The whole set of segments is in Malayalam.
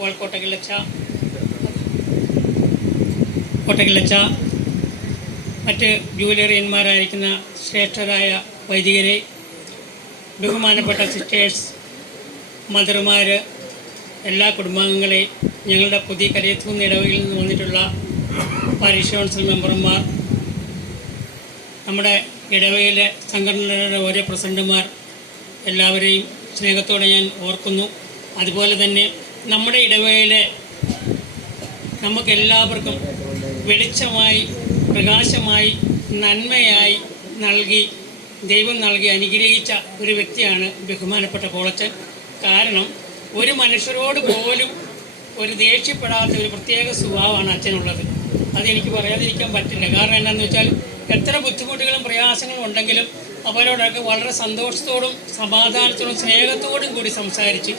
പോൾ കോട്ടകിലച്ച, മറ്റ് ജൂവലറിയന്മാരായിരിക്കുന്ന ശ്രേഷ്ഠരായ വൈദികരെ, ബഹുമാനപ്പെട്ട സിസ്റ്റേഴ്സ്, മദർമാർ, എല്ലാ കുടുംബാംഗങ്ങളെ, ഞങ്ങളുടെ പുതിയ കരയത്തുനിന്ന് ഇടവകയിൽ നിന്ന് വന്നിട്ടുള്ള പാരിഷ് കൗൺസിൽ മെമ്പർമാർ, നമ്മുടെ ഇടവകയിലെ സംഘടനകളുടെ ഓരോ പ്രസിഡന്റുമാർ, എല്ലാവരെയും സ്നേഹത്തോടെ ഞാൻ ഓർക്കുന്നു. അതുപോലെ തന്നെ നമ്മുടെ ഇടവകയിലെ നമുക്കെല്ലാവർക്കും വെളിച്ചമായി, പ്രകാശമായി, നന്മയായി ദൈവം നൽകി അനുഗ്രഹിച്ച ഒരു വ്യക്തിയാണ് ബഹുമാനപ്പെട്ട പോളച്ചൻ. കാരണം ഒരു മനുഷ്യരോട് പോലും ഒരു ദേഷ്യപ്പെടാത്ത ഒരു പ്രത്യേക സ്വഭാവമാണ് അച്ഛനുള്ളത്. അതെനിക്ക് പറയാതിരിക്കാൻ പറ്റില്ല. കാരണം എന്താണെന്ന് വെച്ചാൽ എത്ര ബുദ്ധിമുട്ടുകളും പ്രയാസങ്ങളും ഉണ്ടെങ്കിലും അവരോടൊക്കെ വളരെ സന്തോഷത്തോടും സമാധാനത്തോടും സ്നേഹത്തോടും കൂടി സംസാരിച്ച്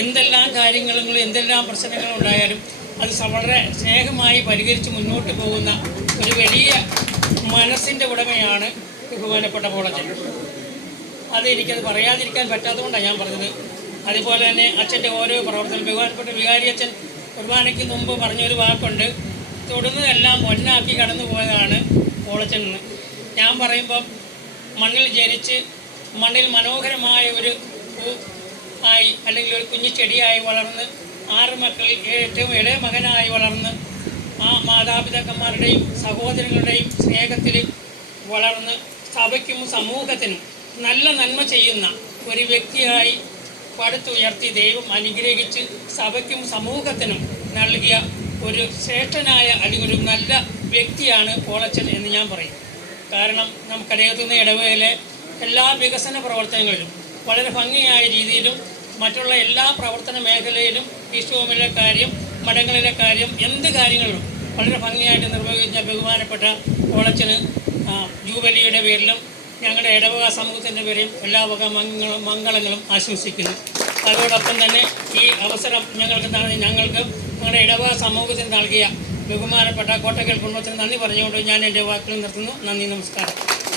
എന്തെല്ലാം കാര്യങ്ങളും എന്തെല്ലാം പ്രശ്നങ്ങളും ഉണ്ടായാലും അത് വളരെ സ്നേഹമായി പരിഹരിച്ച് മുന്നോട്ട് പോകുന്ന ഒരു വലിയ മനസ്സിൻ്റെ ഉടമയാണ് ബഹുമാനപ്പെട്ട പോളച്ചൻ. എനിക്കത് പറയാതിരിക്കാൻ പറ്റാത്തതുകൊണ്ടാണ് ഞാൻ പറഞ്ഞത്. അതുപോലെ തന്നെ അച്ഛൻ്റെ ഓരോ പ്രവർത്തനം, ബഹുമാനപ്പെട്ട വികാരി അച്ഛൻ കുർബാനയ്ക്ക് മുമ്പ് പറഞ്ഞൊരു വാക്കുണ്ട്, തൊടുന്നതെല്ലാം പൊന്നാക്കി കടന്നു പോയതാണ് പോളച്ചൻ എന്ന്. ഞാൻ പറയുമ്പം മണ്ണിൽ ജനിച്ച് മണ്ണിൽ മനോഹരമായ ഒരു പൂ ആയി അല്ലെങ്കിൽ ഒരു കുഞ്ഞു ചെടിയായി വളർന്ന് 6 മക്കളിൽ ഏറ്റവും ഇളയ മകനായി വളർന്ന് ആ മാതാപിതാക്കന്മാരുടെയും സഹോദരങ്ങളുടെയും സ്നേഹത്തിൽ വളർന്ന് സഭയ്ക്കും സമൂഹത്തിനും നല്ല നന്മ ചെയ്യുന്ന ഒരു വ്യക്തിയായി പടുത്തുയർത്തി ദൈവം അനുഗ്രഹിച്ച് സഭയ്ക്കും സമൂഹത്തിനും നൽകിയ ഒരു ശ്രേഷ്ഠനായ അല്ലെങ്കിൽ ഒരു നല്ല വ്യക്തിയാണ് പോളച്ചൻ എന്ന് ഞാൻ പറയും. കാരണം നമുക്കറിയാവുന്ന ഇടവകയിലെ എല്ലാ വികസന പ്രവർത്തനങ്ങളിലും വളരെ ഭംഗിയായ രീതിയിലും മറ്റുള്ള എല്ലാ പ്രവർത്തന മേഖലയിലും വിശ്വമിലെ കാര്യം, മഠങ്ങളിലെ കാര്യം, എന്ത് കാര്യങ്ങളിലും വളരെ ഭംഗിയായിട്ട് നിർവഹിച്ച ബഹുമാനപ്പെട്ട പോളച്ചന് ജൂബലിയുടെ പേരിലും ഞങ്ങളുടെ ഇടവക സമൂഹത്തിൻ്റെ പേരിലും എല്ലാ വക മംഗളങ്ങളും ആശംസിക്കുന്നു. അതോടൊപ്പം തന്നെ ഈ അവസരം ഞങ്ങൾക്ക് ഞങ്ങളുടെ ഇടവക സമൂഹത്തിന് നൽകിയ ബഹുമാനപ്പെട്ട കോട്ടക്കൽ കുടുംബത്തിന് നന്ദി പറഞ്ഞുകൊണ്ട് ഞാൻ എൻ്റെ വാക്കുകൾ നിർത്തുന്നു. നന്ദി, നമസ്കാരം.